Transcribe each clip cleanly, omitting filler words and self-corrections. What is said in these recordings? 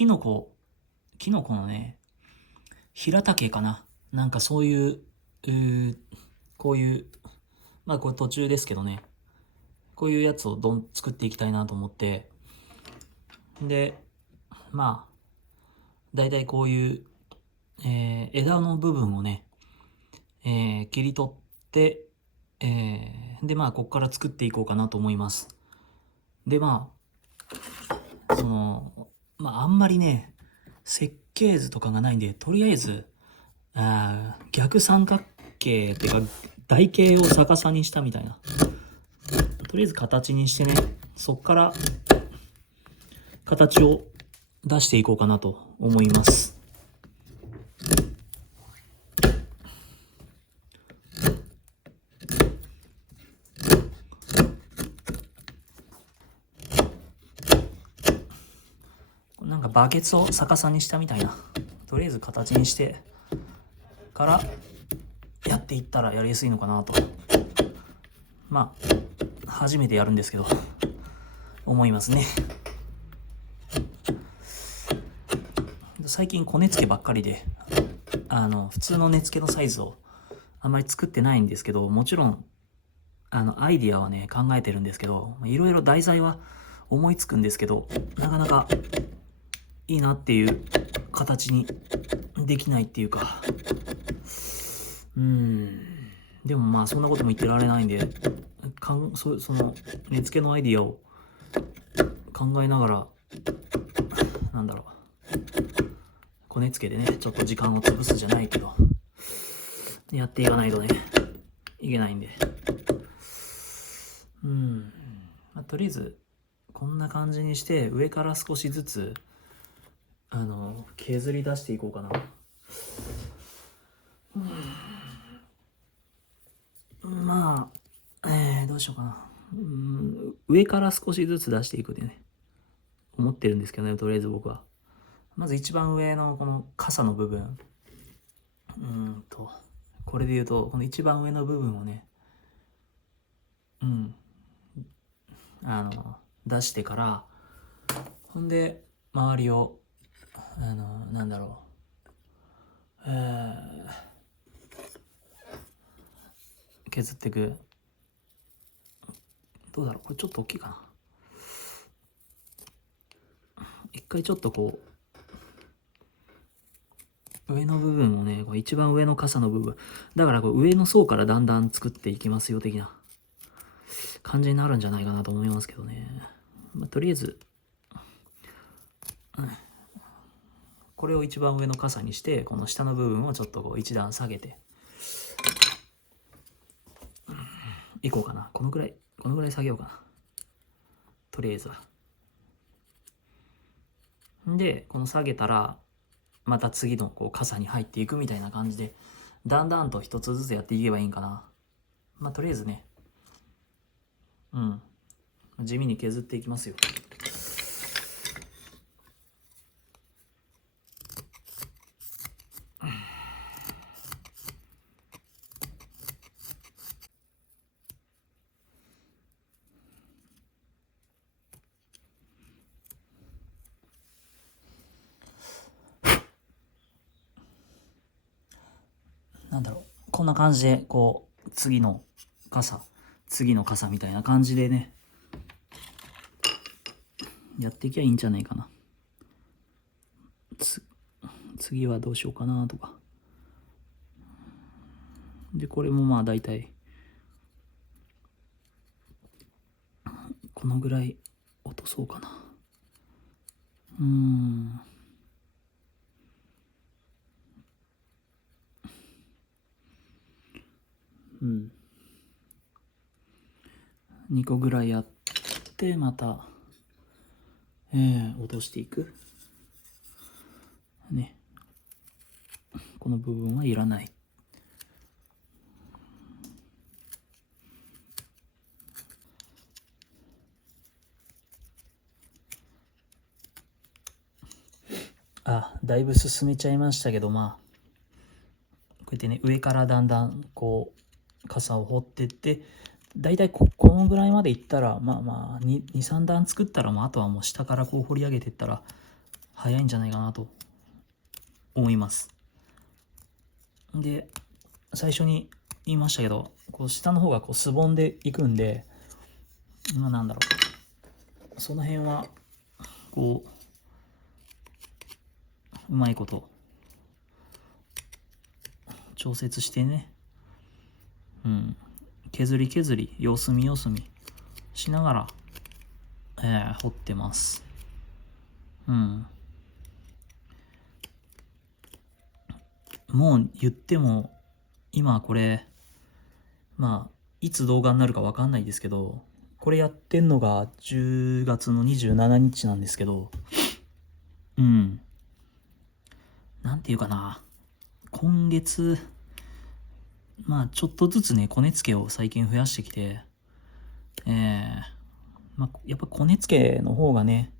キノコのね、平竹かな。なんかそういう、こういう、まあこれ途中ですけどね、こういうやつを作っていきたいなと思って、で、まあ、だいたいこういう、枝の部分をね、切り取って、で、まあ、ここから作っていこうかなと思います。で、まあ、あんまりね、設計図とかがないんで、とりあえず、逆三角形っていうか、台形を逆さにしたみたいな。とりあえず形にしてね、そっから形を出していこうかなと思います。なんかバケツを逆さにしたみたいな。とりあえず形にしてからやっていったらやりやすいのかなと。まあ、初めてやるんですけど、思いますね。最近小根付けばっかりで、普通の根付けのサイズをあんまり作ってないんですけど、もちろん、アイディアはね、考えてるんですけど、いろいろ題材は思いつくんですけど、なかなかいいなっていう形にできないっていうか、でもまあそんなことも言ってられないんで、その根付けのアイディアを考えながら、なんだろう、小根付けでね、ちょっと時間を潰すじゃないけど、やっていかないとね、いけないんで。まあ、とりあえず、こんな感じにして、上から少しずつ、削り出していこうかな。まあ、どうしようかな。上から少しずつ出していくでね、思ってるんですけどね、とりあえず僕は。まず一番上のこの傘の部分。これで言うと、この一番上の部分をね、出してから、ほんで、周りを、なんだろう、削っていく。どうだろう、これちょっと大きいかな。一回ちょっとこう、上の部分をね、こう一番上の傘の部分。だからこう上の層からだんだん作っていきますよ、的な感じになるんじゃないかなと思いますけどね。まあ、とりあえず、これを一番上の傘にして、この下の部分をちょっとこう一段下げて、いこうかな。このぐらい下げようかな。とりあえずは。で、この下げたら、また次のこう傘に入っていくみたいな感じで、だんだんと一つずつやっていけばいいんかな。まあ、とりあえずね、地味に削っていきますよ。なんだろう、こんな感じで、こう、次の傘みたいな感じでね、やっていきゃいいんじゃないかな。次はどうしようかなとか。で、これもまあ大体、このぐらい落とそうかな。2個ぐらいやって、また、落としていく。ね。この部分はいらない。だいぶ進めちゃいましたけど、まあ、こうやってね、上からだんだん、こう、傘を掘ってって、だいたいこのぐらいまでいったら、まあまあ、2、3段作ったら、あとはもう下からこう掘り上げていったら、早いんじゃないかなと思います。で、最初に言いましたけど、こう下の方がこうすぼんでいくんで、まあなんだろう、その辺はこううまいこと調節してね、削り削り様子見様子見しながら、掘ってます。もう言っても今これまあいつ動画になるか分かんないですけど、これやってんのが10月の27日なんですけど、なんていうかな、今月まあちょっとずつねコネ付けを最近増やしてきて、まあやっぱコネ付けの方がね、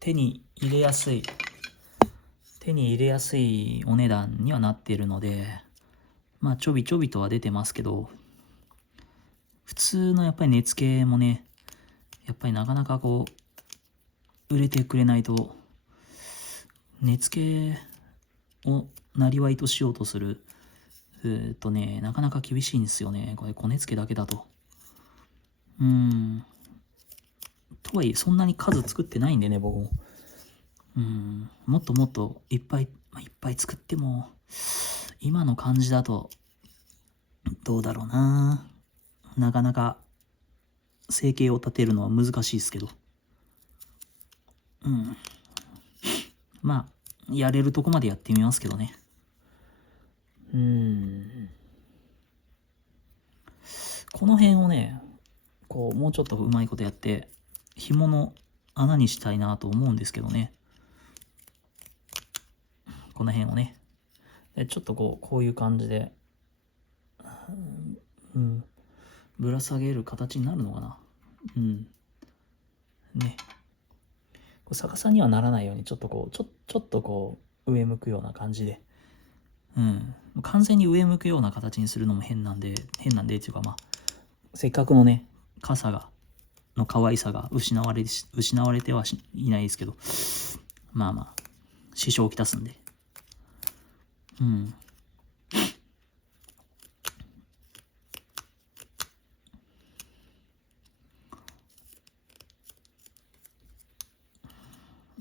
手に入れやすいお値段にはなっているので、まあちょびちょびとは出てますけど、普通のやっぱり値付けもね、やっぱりなかなかこう売れてくれないと、値付けをなりわいとしようとするなかなか厳しいんですよね、これコネ付けだけだと。とはいえそんなに数作ってないんでね、僕も。もっともっといっぱい作っても、今の感じだとどうだろうな、なかなか生計を立てるのは難しいですけど、まあやれるとこまでやってみますけどね。この辺をね、こうもうちょっとうまいことやって紐の穴にしたいなと思うんですけどね。この辺をね、でちょっとこういう感じで、ぶら下げる形になるのかな。ね、逆さにはならないようにちょっとこうちょっとこう上向くような感じで、完全に上向くような形にするのも変なんでっていうか、まあせっかくのね傘の可愛さが失われてはいないですけど、まあ支障をきたすんで、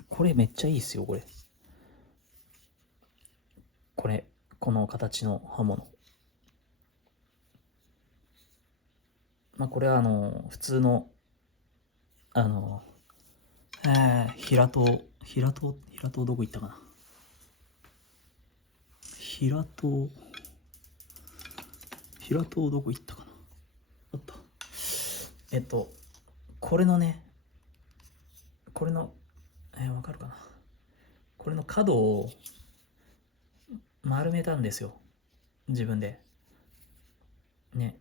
これめっちゃいいっすよ、この形の刃物。まあこれは普通の平刀どこ行ったかな。平刀どこ行ったかな。あった。これのね、わかるかな。これの角を丸めたんですよ、自分で。ね。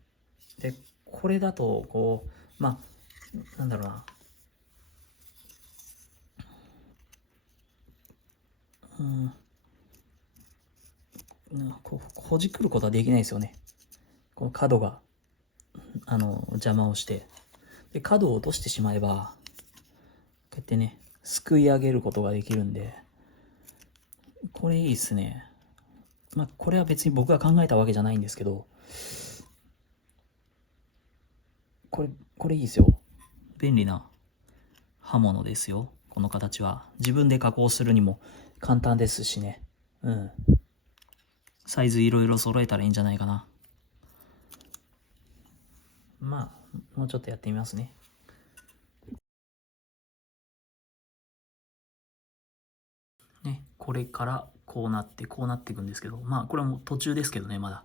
で、これだと、こう、まあ、なんだろうな。こう、ほじくることはできないですよね。この角が、邪魔をして。で、角を落としてしまえば、こうやってね、すくい上げることができるんで、これいいっすね。まあ、これは別に僕が考えたわけじゃないんですけど、これいいですよ。便利な刃物ですよ。この形は。自分で加工するにも簡単ですしね。サイズいろいろ揃えたらいいんじゃないかな。まあ、もうちょっとやってみますね。ね、これからこうなっていくんですけど、まあこれはもう途中ですけどね、まだ。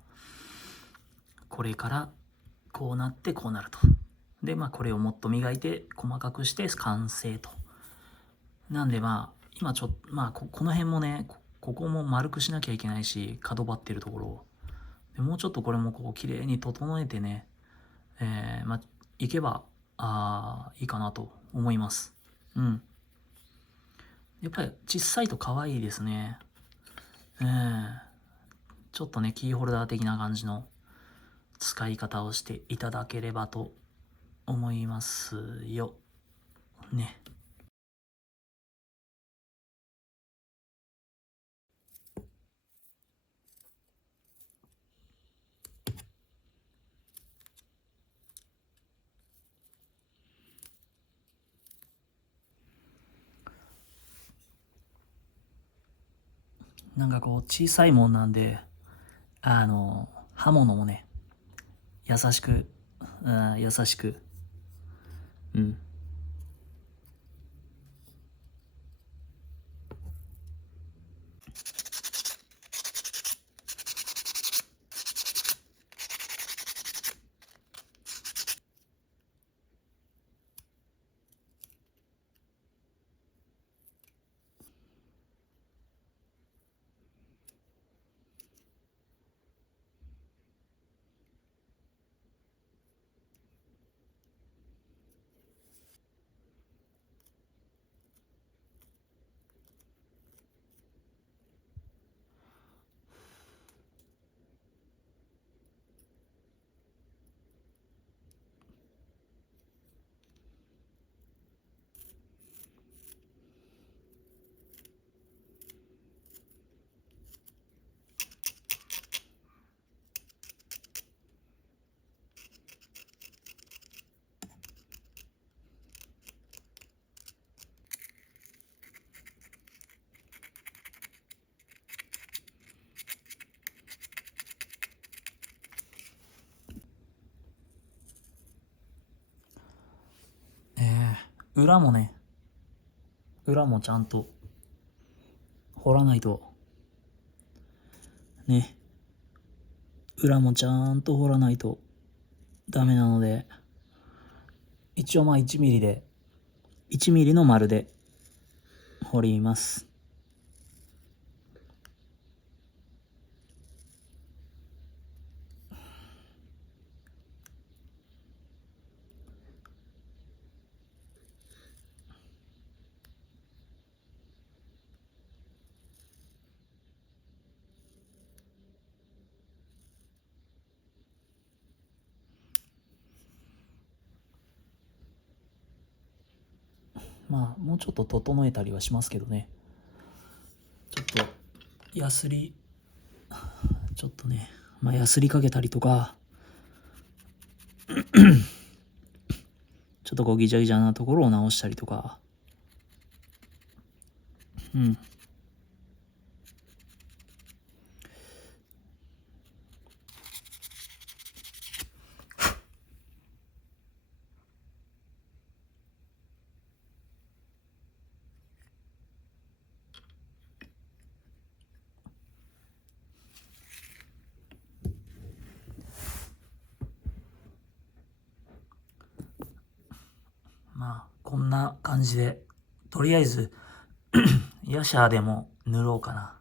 これからこうなってこうなると。で、まあこれをもっと磨いて細かくして完成と。なんでまあ、今まあこの辺もね、ここも丸くしなきゃいけないし、角張ってるところを。でもうちょっとこれもこう綺麗に整えてね、まあ、いけば、いいかなと思います。やっぱり小さいと可愛いですね。ちょっとね、キーホルダー的な感じの使い方をしていただければと思いますよ。ね。なんかこう小さいもんなんで、刃物もね、優しく、優しく、うん。裏もね、裏もちゃんと掘らないと、ね、裏もちゃんと掘らないとダメなので、一応まあ1ミリで、1ミリの丸で掘ります。まあもうちょっと整えたりはしますけどね。ちょっとヤスリ、ちょっとね、まあヤスリかけたりとか、ちょっとこうギチャギチャなところを直したりとか、うん。まあこんな感じで、とりあえずヤシャーでも塗ろうかな。